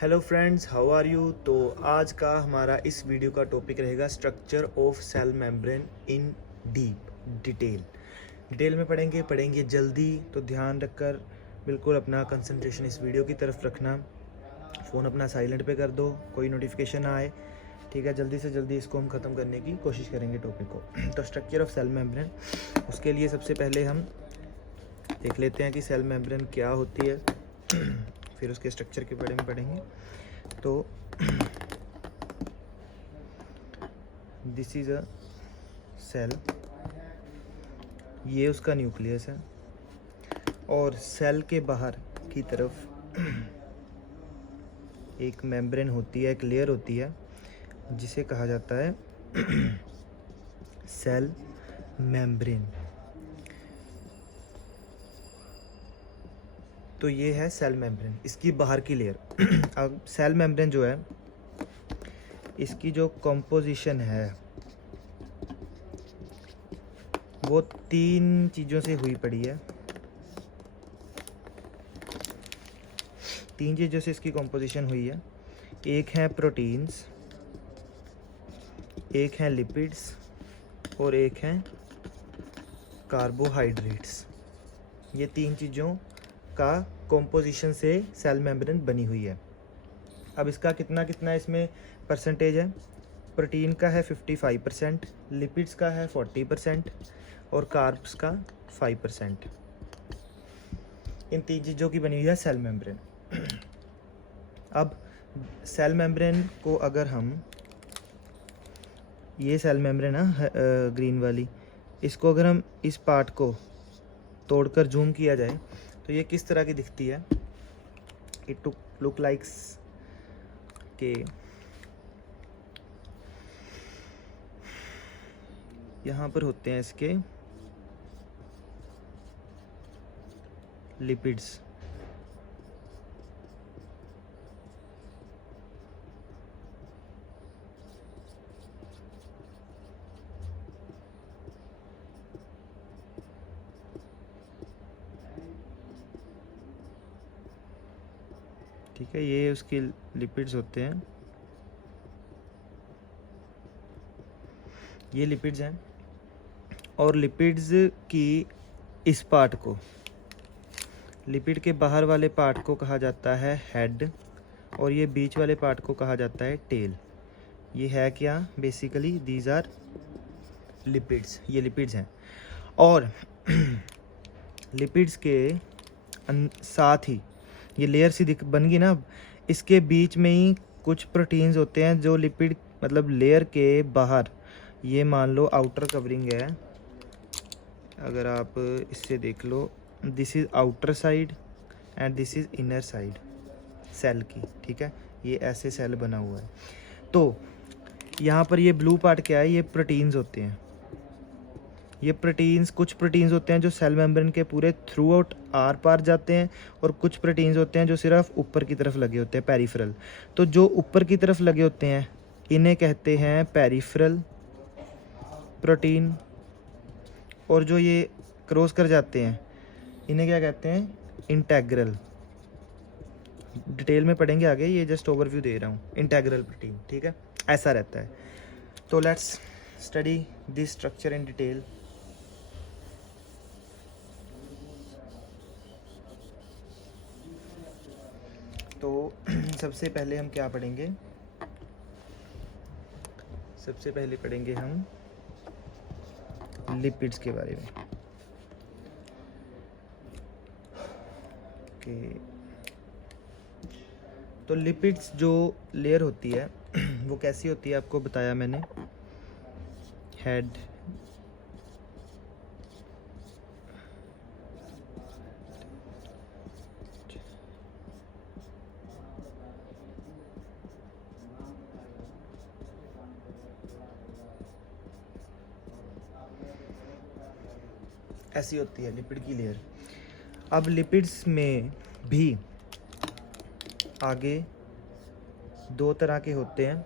Hello friends, how are you. तो आज का हमारा इस वीडियो का टॉपिक रहेगा structure of cell membrane in detail में पढ़ेंगे जल्दी। तो ध्यान रखकर बिल्कुल अपना कंसंट्रेशन इस वीडियो की तरफ रखना। फ़ोन अपना साइलेंट पे कर दो, कोई नोटिफिकेशन ना आए। ठीक है, जल्दी से जल्दी इसको हम ख़त्म करने की कोशिश करेंगे टॉपिक को। तो स्ट्रक्चर ऑफ सेल मेम्ब्रेन, उसके लिए सबसे पहले हम देख लेते हैं कि सेल मेम्ब्रेन क्या होती है, फिर उसके स्ट्रक्चर के बारे में पढ़ेंगे। तो दिस इज़ अ सेल, ये उसका न्यूक्लियस है और सेल के बाहर की तरफ एक मेम्ब्रेन होती है, एक लेयर होती है जिसे कहा जाता है सेल मेम्ब्रेन। तो ये है सेल मेम्ब्रेन, इसकी बाहर की लेयर। अब सेल मेम्ब्रेन जो है, इसकी जो कॉम्पोजिशन है वो तीन चीज़ों से हुई पड़ी है। तीन चीज़ों से इसकी कॉम्पोजिशन हुई है। एक है प्रोटीन्स, एक है लिपिड्स और एक है कार्बोहाइड्रेट्स। ये तीन चीज़ों का कॉम्पोजिशन से सेल मेम्ब्रेन बनी हुई है। अब इसका कितना कितना इसमें परसेंटेज है। प्रोटीन का है 55%, लिपिड्स का है 40% और कार्ब्स का 5%। इन तीन चीज़ों की बनी हुई है सेल मेम्ब्रेन। अब सेल मेम्ब्रेन को अगर हम, ये सेल मेम्ब्रेन है ग्रीन वाली, इसको अगर हम इस पार्ट को तोड़कर जूम किया जाए तो ये किस तरह की दिखती है। इट लुक लाइक्स के यहाँ पर होते हैं इसके लिपिड्स। ठीक है, ये उसके लिपिड्स होते हैं, ये लिपिड्स हैं। और लिपिड्स की इस पार्ट को, लिपिड के बाहर वाले पार्ट को कहा जाता है हेड और ये बीच वाले पार्ट को कहा जाता है टेल। ये है क्या, बेसिकली दीज आर लिपिड्स, ये लिपिड्स हैं। और लिपिड्स के साथ ही ये लेयर सी बन गई ना। इसके बीच में ही कुछ प्रोटीन्स होते हैं जो लिपिड मतलब लेयर के बाहर, ये मान लो आउटर कवरिंग है, अगर आप इससे देख लो, this is outer side and this is inner side cell की। ठीक है, ये ऐसे सेल बना हुआ है। तो यहाँ पर ये ब्लू पार्ट क्या है, ये प्रोटीन्स होते हैं। ये प्रोटीन्स, कुछ प्रोटीन्स होते हैं जो सेल मेम्ब्रेन के पूरे थ्रू आउट आर पार जाते हैं और कुछ प्रोटीन्स होते हैं जो सिर्फ ऊपर की तरफ लगे होते हैं, पेरिफेरल। तो जो ऊपर की तरफ लगे होते हैं इन्हें कहते हैं पेरिफेरल प्रोटीन, और जो ये क्रॉस कर जाते हैं इन्हें क्या कहते हैं, इंटेग्रल। डिटेल में पढ़ेंगे आगे, ये जस्ट ओवरव्यू दे रहा हूँ। इंटेग्रल प्रोटीन, ठीक है, ऐसा रहता है। तो let's study this structure in detail. तो सबसे पहले हम क्या पढ़ेंगे, सबसे पहले पढ़ेंगे हम लिपिड्स के बारे में। ओके, तो लिपिड्स जो लेयर होती है वो कैसी होती है, आपको बताया मैंने। हेड, ऐसी होती है लिपिड की लेयर। अब लिपिड्स में भी आगे दो तरह के होते हैं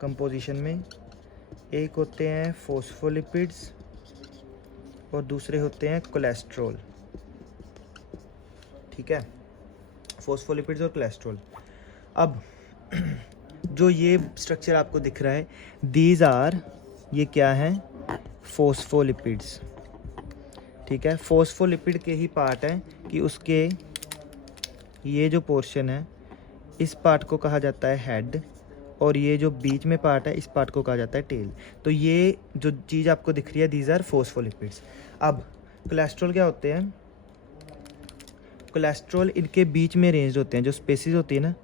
कंपोजिशन में। एक होते हैं फॉस्फोलिपिड्स और दूसरे होते हैं कोलेस्ट्रॉल। ठीक है, फॉस्फोलिपिड्स और कोलेस्ट्रॉल। अब जो ये स्ट्रक्चर आपको दिख रहा है, दीज आर, ये क्या है, फोस्फोलिपिड्स। ठीक है, फोस्फोलिपिड के ही पार्ट हैं कि उसके ये जो पोर्शन है इस पार्ट को कहा जाता है हेड, और ये जो बीच में पार्ट है इस पार्ट को कहा जाता है टेल। तो ये जो चीज़ आपको दिख रही है, दीज आर फोस्फोलिपिड्स। अब कोलेस्ट्रॉल क्या होते हैं? कोलेस्ट्रॉल इनके बीच में रेंज होते हैं, जो स्पेसिस होती है ना,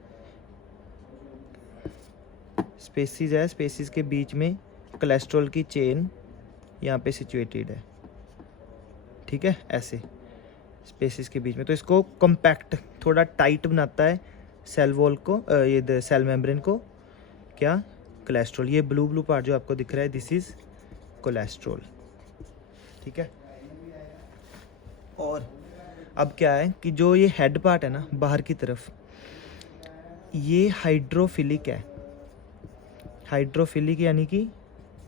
स्पेसिस है, स्पेसिस के बीच में कोलेस्ट्रॉल की चेन यहाँ पे सिचुएटेड है। ठीक है, ऐसे स्पेसिस के बीच में, तो इसको कॉम्पैक्ट, थोड़ा टाइट बनाता है सेल वॉल को, ये सेल मेम्ब्रेन को, क्या, कोलेस्ट्रॉल। ये ब्लू ब्लू पार्ट जो आपको दिख रहा है, दिस इज कोलेस्ट्रॉल। ठीक है, और अब क्या है कि जो ये हेड पार्ट है ना बाहर की तरफ, ये हाइड्रोफिलिक है। हाइड्रोफिलिक यानी कि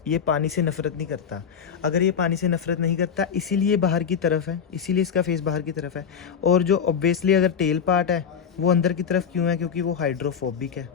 ये पानी से नफरत नहीं करता। अगर ये पानी से नफरत नहीं करता, इसीलिए बाहर की तरफ है, इसीलिए इसका फेस बाहर की तरफ है। और जो ऑब्वियसली अगर टेल पार्ट है वो अंदर की तरफ क्यों है? क्योंकि वो हाइड्रोफोबिक है,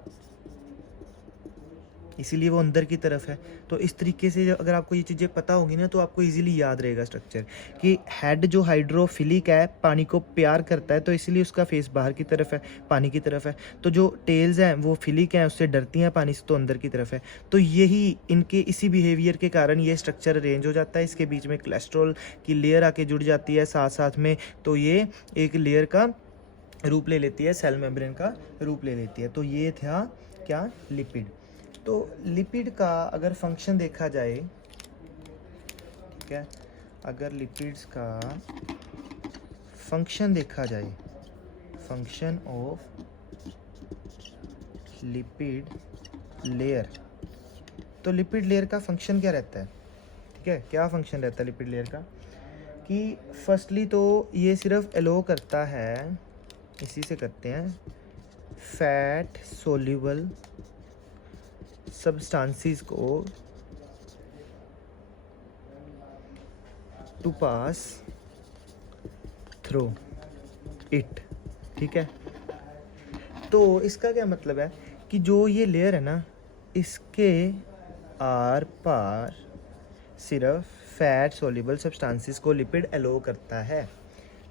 इसीलिए वो अंदर की तरफ है। तो इस तरीके से अगर आपको ये चीज़ें पता होगी ना तो आपको इजीली याद रहेगा स्ट्रक्चर, कि हेड जो हाइड्रोफिलिक है, पानी को प्यार करता है, तो इसीलिए उसका फेस बाहर की तरफ है, पानी की तरफ है। तो जो टेल्स हैं वो फिलिक हैं, उससे डरती हैं पानी से, तो अंदर की तरफ है। तो यही इनके इसी बिहेवियर के कारण ये स्ट्रक्चर अरेंज हो जाता है। इसके बीच में कोलेस्ट्रॉल की लेयर आके जुड़ जाती है साथ साथ में, तो ये एक लेयर का रूप ले लेती है, सेल मेम्ब्रेन का रूप ले लेती है। तो ये था क्या, लिपिड। तो लिपिड का अगर फंक्शन देखा जाए, ठीक है, अगर लिपिड्स का फंक्शन देखा जाए, फंक्शन ऑफ लिपिड लेयर, तो लिपिड लेयर का फंक्शन क्या रहता है? ठीक है, क्या फंक्शन रहता है लिपिड लेयर का? कि फर्स्टली तो ये सिर्फ एलो करता है, इसी से करते हैं, फैट सोल्यूबल सब्सटेंसेस को टू पास थ्रू इट। ठीक है, तो इसका क्या मतलब है कि जो ये लेयर है ना, इसके आर पार सिर्फ फैट सोल्यूबल सब्सटेंसेस को लिपिड एलो करता है।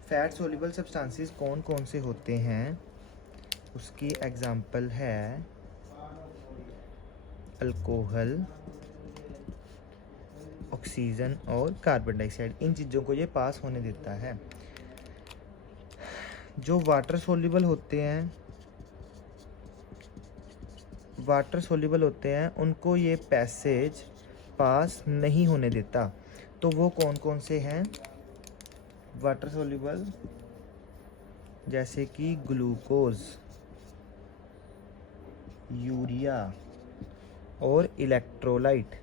फैट सोल्यूबल सब्सटेंसेस कौन कौन से होते हैं? उसकी एग्जांपल है अल्कोहल, ऑक्सीजन और कार्बन डाइऑक्साइड। इन चीज़ों को ये पास होने देता है। जो वाटर सोल्यूबल होते हैं, वाटर सोल्यूबल होते हैं, उनको ये पैसेज पास नहीं होने देता। तो वो कौन कौन से हैं वाटर सोल्यूबल? जैसे कि ग्लूकोज, यूरिया और इलेक्ट्रोलाइट,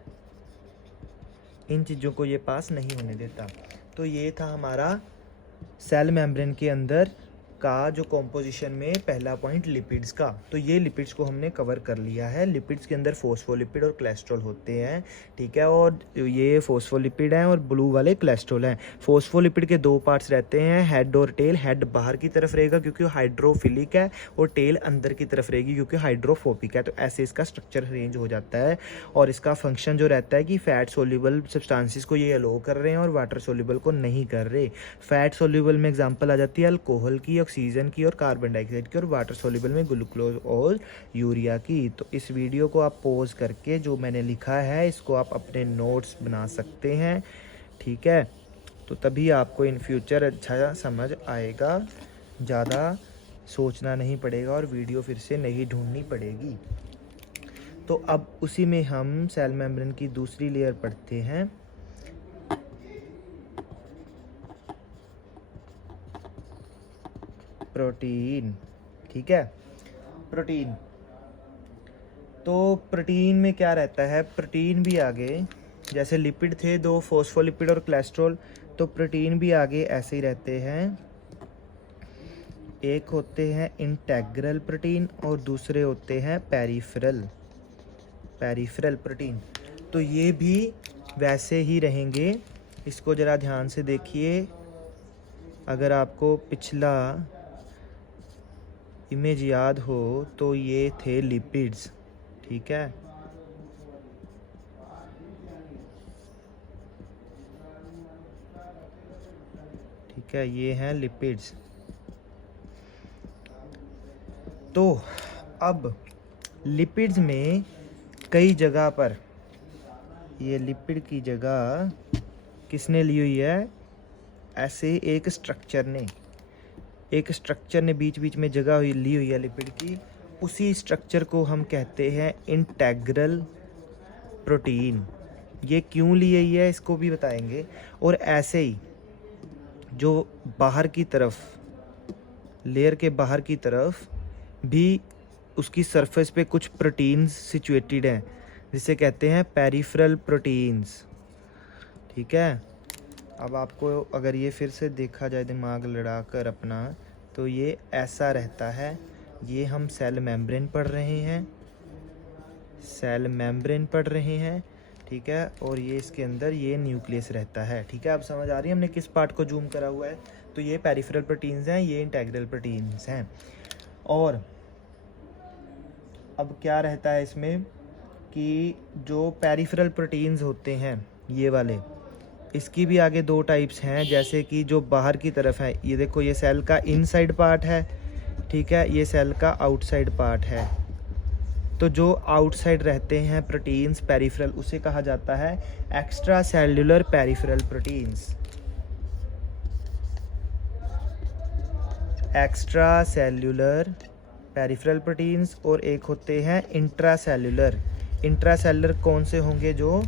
इन चीज़ों को ये पास नहीं होने देता। तो ये था हमारा सेल मेम्ब्रेन के अंदर का जो कॉम्पोजिशन में पहला पॉइंट लिपिड्स का। तो ये लिपिड्स को हमने कवर कर लिया है। लिपिड्स के अंदर फोस्फोलिपिड और कोलेस्ट्रॉल होते हैं। ठीक है, और ये फोस्फोलिपिड हैं और ब्लू वाले कोलेस्ट्रॉल हैं। फोस्फोलिपिड के दो पार्ट्स रहते हैं, हेड और टेल। हेड बाहर की तरफ रहेगा क्योंकि हाइड्रोफिलिक है, और टेल अंदर की तरफ रहेगी क्योंकि हाइड्रोफोबिक है। तो ऐसे इसका स्ट्रक्चर अरेंज हो जाता है। और इसका फंक्शन जो रहता है कि फैट सोल्यूबल सब्सटेंसेस को ये अलो कर रहे हैं और वाटर सोल्यूबल को नहीं कर रहे। फैट सोल्यूबल में एग्जांपल आ जाती है अल्कोहल की, ऑक्सीजन की और कार्बन डाइऑक्साइड की, और वाटर सोल्यूबल में ग्लूकोज और यूरिया की। तो इस वीडियो को आप पॉज करके जो मैंने लिखा है इसको आप अपने नोट्स बना सकते हैं। ठीक है, तो तभी आपको इन फ्यूचर अच्छा समझ आएगा, ज़्यादा सोचना नहीं पड़ेगा और वीडियो फिर से नहीं ढूंढनी पड़ेगी। तो अब उसी में हम सेल मेम्ब्रेन की दूसरी लेयर पढ़ते हैं। प्रोटीन। ठीक है, प्रोटीन। तो प्रोटीन में क्या रहता है? प्रोटीन भी आगे, जैसे लिपिड थे दो, फोस्फोलिपिड और कोलेस्ट्रॉल, तो प्रोटीन भी आगे ऐसे ही रहते हैं। एक होते हैं इंटेग्रल प्रोटीन और दूसरे होते हैं पेरिफेरल प्रोटीन। तो ये भी वैसे ही रहेंगे। इसको ज़रा ध्यान से देखिए। अगर आपको पिछला इमेज याद हो तो ये थे लिपिड्स, ठीक है। ठीक है, ये हैं लिपिड्स। तो अब लिपिड्स में कई जगह पर ये लिपिड की जगह किसने ली हुई है, ऐसे एक स्ट्रक्चर ने बीच बीच में जगह ली हुई है लिपिड की। उसी स्ट्रक्चर को हम कहते हैं इंटेग्रल प्रोटीन। ये क्यों ली हुई है इसको भी बताएंगे। और ऐसे ही जो बाहर की तरफ, लेयर के बाहर की तरफ भी उसकी सरफेस पे कुछ प्रोटीन्स सिचुएटेड हैं, जिसे कहते हैं पेरिफेरल प्रोटीन्स, ठीक है। अब आपको अगर ये फिर से देखा जाए दिमाग लड़ाकर अपना, तो ये ऐसा रहता है। ये हम सेल मेम्ब्रेन पढ़ रहे हैं, ठीक है। और ये इसके अंदर ये न्यूक्लियस रहता है, ठीक है। अब समझ आ रही है हमने किस पार्ट को जूम करा हुआ है। तो ये पेरिफेरल प्रोटीन्स हैं, ये इंटेग्रल प्रोटीन्स हैं। और अब क्या रहता है इसमें कि जो पेरिफेरल प्रोटीन्स होते हैं ये वाले, इसकी भी आगे दो टाइप्स हैं। जैसे कि जो बाहर की तरफ है, ये देखो, ये सेल का इनसाइड पार्ट है, ठीक है, ये सेल का आउटसाइड पार्ट है। तो जो आउटसाइड रहते हैं प्रोटीन्स पेरिफेरल, उसे कहा जाता है extra cellular peripheral proteins, extra cellular peripheral proteins. और एक होते हैं इंट्रासेल्युलर कौन से होंगे, जो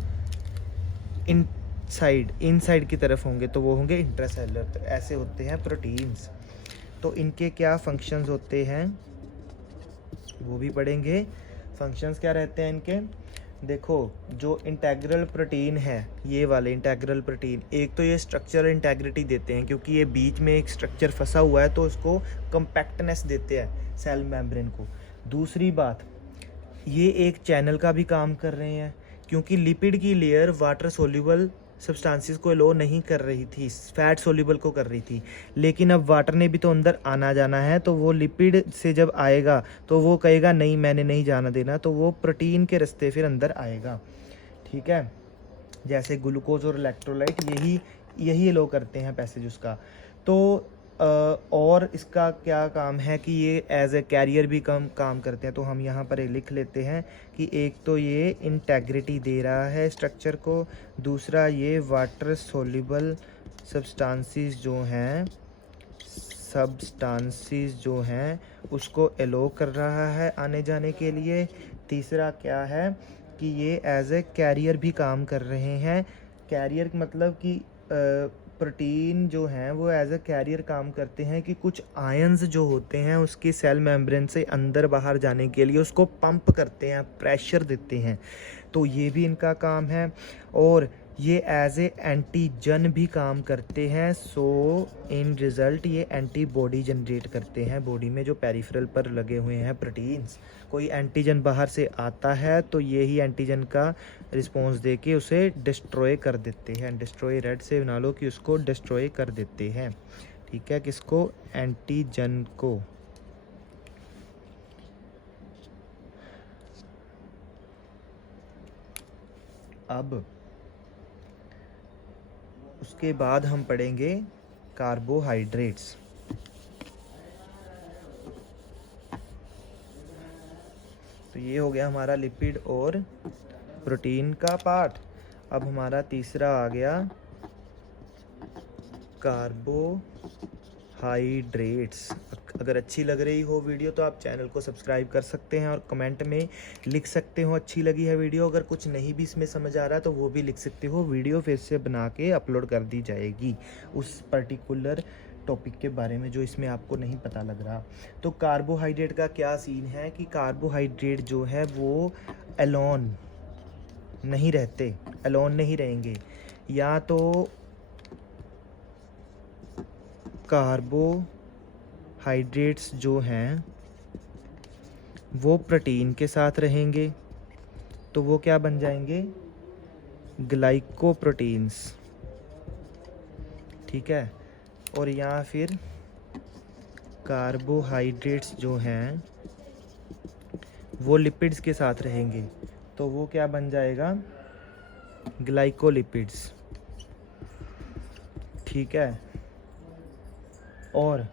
इनसाइड की तरफ होंगे तो वो होंगे इंट्रासेल्युलर। तो ऐसे होते हैं प्रोटीन्स। तो इनके क्या फंक्शंस होते हैं वो भी पढ़ेंगे। फंक्शंस क्या रहते हैं इनके, देखो, जो इंटेग्रल प्रोटीन है, ये वाले इंटेग्रल प्रोटीन, एक तो ये स्ट्रक्चरल इंटेग्रिटी देते हैं, क्योंकि ये बीच में एक स्ट्रक्चर फंसा हुआ है तो उसको कम्पैक्टनेस देते हैं सेल मेम्ब्रेन को। दूसरी बात, ये एक चैनल का भी काम कर रहे हैं, क्योंकि लिपिड की लेयर वाटर सोल्यूबल सब्सटेंसेस को एलो नहीं कर रही थी, फैट सोल्यूबल को कर रही थी। लेकिन अब वाटर ने भी तो अंदर आना जाना है, तो वो लिपिड से जब आएगा तो वो कहेगा नहीं, मैंने नहीं जाना देना, तो वो प्रोटीन के रास्ते फिर अंदर आएगा, ठीक है। जैसे ग्लूकोज और इलेक्ट्रोलाइट यही एलो करते हैं पैसेज उसका। तो और इसका क्या काम है कि ये एज ए कैरियर भी काम करते हैं। तो हम यहाँ पर लिख लेते हैं कि एक तो ये इंटेग्रिटी दे रहा है स्ट्रक्चर को, दूसरा ये वाटर सोल्यूबल सब्सटेंसेस जो हैं उसको एलो कर रहा है आने जाने के लिए। तीसरा क्या है कि ये एज ए कैरियर भी काम कर रहे हैं। कैरियर मतलब कि प्रोटीन जो हैं वो एज अ कैरियर काम करते हैं कि कुछ आयंस जो होते हैं उसके सेल मेम्ब्रेन से अंदर बाहर जाने के लिए उसको पंप करते हैं, प्रेशर देते हैं। तो ये भी इनका काम है। और ये एज ए एंटीजन भी काम करते हैं। सो इन रिज़ल्ट ये एंटीबॉडी जनरेट करते हैं बॉडी में, जो पेरिफेरल पर लगे हुए हैं प्रोटीन्स। कोई एंटीजन बाहर से आता है तो यही एंटीजन का रिस्पॉन्स दे के उसे डिस्ट्रॉय कर देते हैं। डिस्ट्रॉय रेड से बना लो कि उसको डिस्ट्रॉय कर देते हैं, ठीक है। किसको? एंटीजन को। अब उसके बाद हम पढ़ेंगे कार्बोहाइड्रेट्स। तो ये हो गया हमारा लिपिड और प्रोटीन का पार्ट। अब हमारा तीसरा आ गया कार्बोहाइड्रेट्स। अगर अच्छी लग रही हो वीडियो तो आप चैनल को सब्सक्राइब कर सकते हैं और कमेंट में लिख सकते हो अच्छी लगी है वीडियो। अगर कुछ नहीं भी इसमें समझ आ रहा तो वो भी लिख सकते हो, वीडियो फिर से बना के अपलोड कर दी जाएगी उस पर्टिकुलर टॉपिक के बारे में जो इसमें आपको नहीं पता लग रहा। तो कार्बोहाइड्रेट का क्या सीन है कि कार्बोहाइड्रेट जो है वो एलोन नहीं रहते, एलोन नहीं रहेंगे। या तो कार्बोहाइड्रेट्स जो हैं वो प्रोटीन के साथ रहेंगे, तो वो क्या बन जाएंगे? ग्लाइकोप्रोटीन्स, ठीक है। और या फिर कार्बोहाइड्रेट्स जो हैं वो लिपिड्स के साथ रहेंगे, तो वो क्या बन जाएगा, ग्लाइकोलिपिड्स। ठीक है। और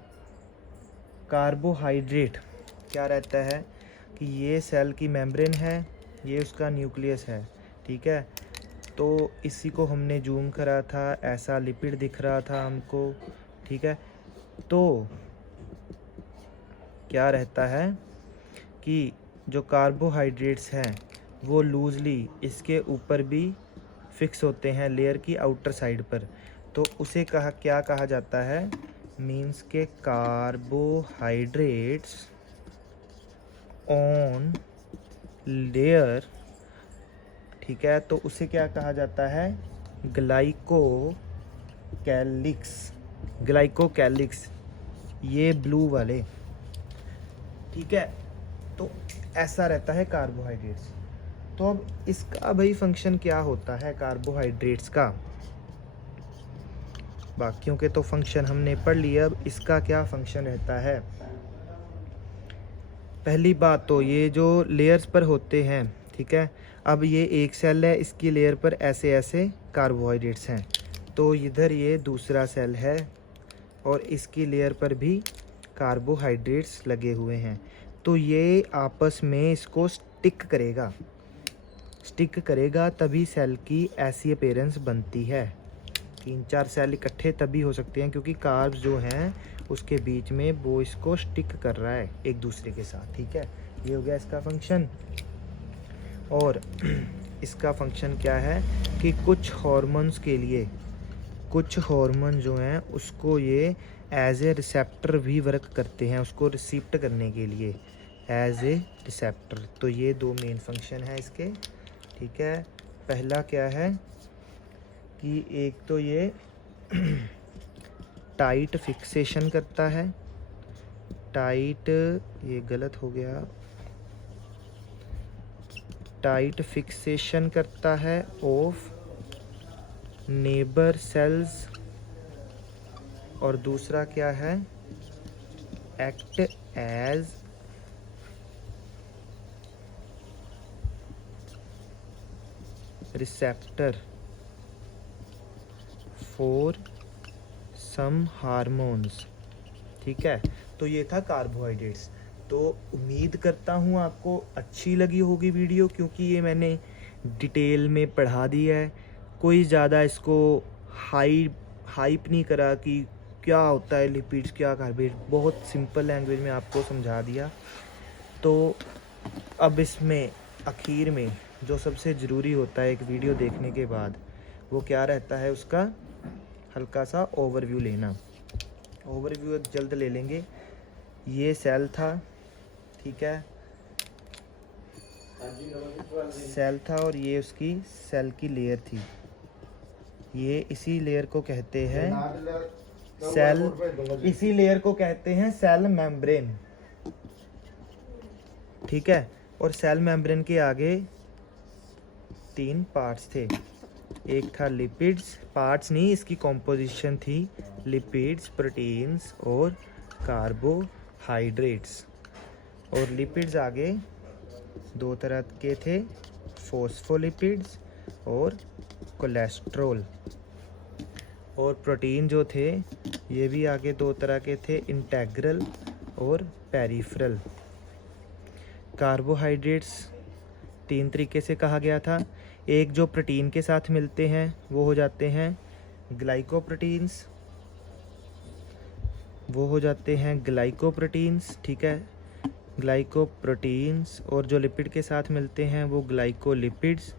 कार्बोहाइड्रेट क्या रहता है कि ये सेल की मेम्ब्रेन है, ये उसका न्यूक्लियस है। ठीक है। तो इसी को हमने जूम करा था, ऐसा लिपिड दिख रहा था हमको। ठीक है। तो क्या रहता है कि जो कार्बोहाइड्रेट्स हैं वो लूजली इसके ऊपर भी फिक्स होते हैं, लेयर की आउटर साइड पर। तो उसे क्या कहा जाता है, मीन्स के कार्बोहाइड्रेट्स ऑन लेयर। ठीक है। तो उसे क्या कहा जाता है, ग्लाइकोकैलिक्स, ये ब्लू वाले। ठीक है। तो ऐसा रहता है कार्बोहाइड्रेट्स। तो अब इसका भाई फंक्शन क्या होता है कार्बोहाइड्रेट्स का, बाकियों के तो फंक्शन हमने पढ़ लिया, अब इसका क्या फंक्शन रहता है। पहली बात तो ये जो लेयर्स पर होते हैं, ठीक है, अब ये एक सेल है, इसकी लेयर पर ऐसे ऐसे कार्बोहाइड्रेट्स हैं, तो इधर ये दूसरा सेल है और इसकी लेयर पर भी कार्बोहाइड्रेट्स लगे हुए हैं। तो ये आपस में इसको स्टिक करेगा तभी सेल की ऐसी अपीयरेंस बनती है। 3-4 सेल इकट्ठे तभी हो सकते हैं क्योंकि कार्ब्स जो हैं उसके बीच में वो इसको स्टिक कर रहा है एक दूसरे के साथ। ठीक है। ये हो गया इसका फंक्शन। और इसका फंक्शन क्या है कि कुछ हार्मोन्स के लिए, कुछ हार्मोन जो हैं उसको ये एज ए रिसेप्टर भी वर्क करते हैं, उसको रिसीप्ट करने के लिए एज ए रिसेप्टर। तो ये दो मेन फंक्शन है इसके। ठीक है। पहला क्या है कि एक तो ये टाइट फिक्सेशन करता है, टाइट, ये गलत हो गया, टाइट फिक्सेशन करता है ऑफ नेबर सेल्स। और दूसरा क्या है, act as receptor for some hormones. ठीक है। तो ये था कार्बोहाइड्रेट्स। तो उम्मीद करता हूँ आपको अच्छी लगी होगी वीडियो, क्योंकि ये मैंने डिटेल में पढ़ा दिया है, कोई ज़्यादा इसको हाइप नहीं करा कि क्या होता है लिपिड्स, क्या कार्बोहाइड्रेट, बहुत सिंपल लैंग्वेज में आपको समझा दिया। तो अब इसमें आखिर में जो सबसे ज़रूरी होता है एक वीडियो देखने के बाद, वो क्या रहता है, उसका हल्का सा ओवरव्यू लेना। ओवरव्यू एक जल्द ले लेंगे। ये सेल था, ठीक है, सेल था और ये उसकी सेल की लेयर थी। ये इसी लेयर को कहते हैं सेल, इसी लेयर को कहते हैं सेल मेम्ब्रेन। ठीक है। और सेल मेम्ब्रेन के आगे 3 पार्ट्स थे। एक था लिपिड्स, पार्ट्स नहीं, इसकी कॉम्पोजिशन थी लिपिड्स, प्रोटीन्स और कार्बोहाइड्रेट्स। और लिपिड्स आगे 2 तरह के थे, फॉस्फोलिपिड्स और कोलेस्ट्रॉल। और प्रोटीन जो थे ये भी आगे 2 तरह के थे, इंटेग्रल और पेरिफेरल। कार्बोहाइड्रेट्स 3 तरीके से कहा गया था। एक जो प्रोटीन के साथ मिलते हैं वो हो जाते हैं ग्लाइकोप्रोटीन्स, ठीक है, ग्लाइकोप्रोटीन्स। और जो लिपिड के साथ मिलते हैं वो ग्लाइकोलिपिड्स।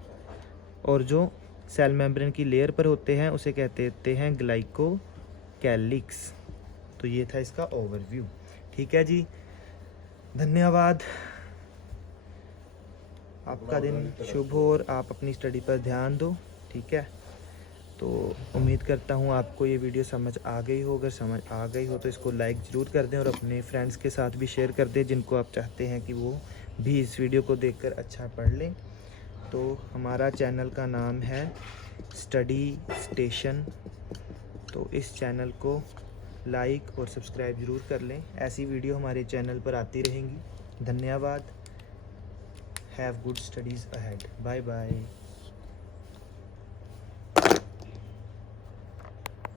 और जो सेल मेम्ब्रेन की लेयर पर होते हैं उसे कहते हैं ग्लाइकोकैलिक्स। तो ये था इसका ओवरव्यू। ठीक है जी, धन्यवाद। आपका दिन शुभ हो और आप अपनी स्टडी पर ध्यान दो। ठीक है। तो उम्मीद करता हूँ आपको ये वीडियो समझ आ गई हो। अगर समझ आ गई हो तो इसको लाइक ज़रूर कर दें और अपने फ्रेंड्स के साथ भी शेयर कर दें जिनको आप चाहते हैं कि वो भी इस वीडियो को देखकर अच्छा पढ़ लें। तो हमारा चैनल का नाम है स्टडी स्टेशन। तो इस चैनल को लाइक और सब्सक्राइब ज़रूर कर लें। ऐसी वीडियो हमारे चैनल पर आती रहेंगी। धन्यवाद। Have good studies ahead. Bye bye.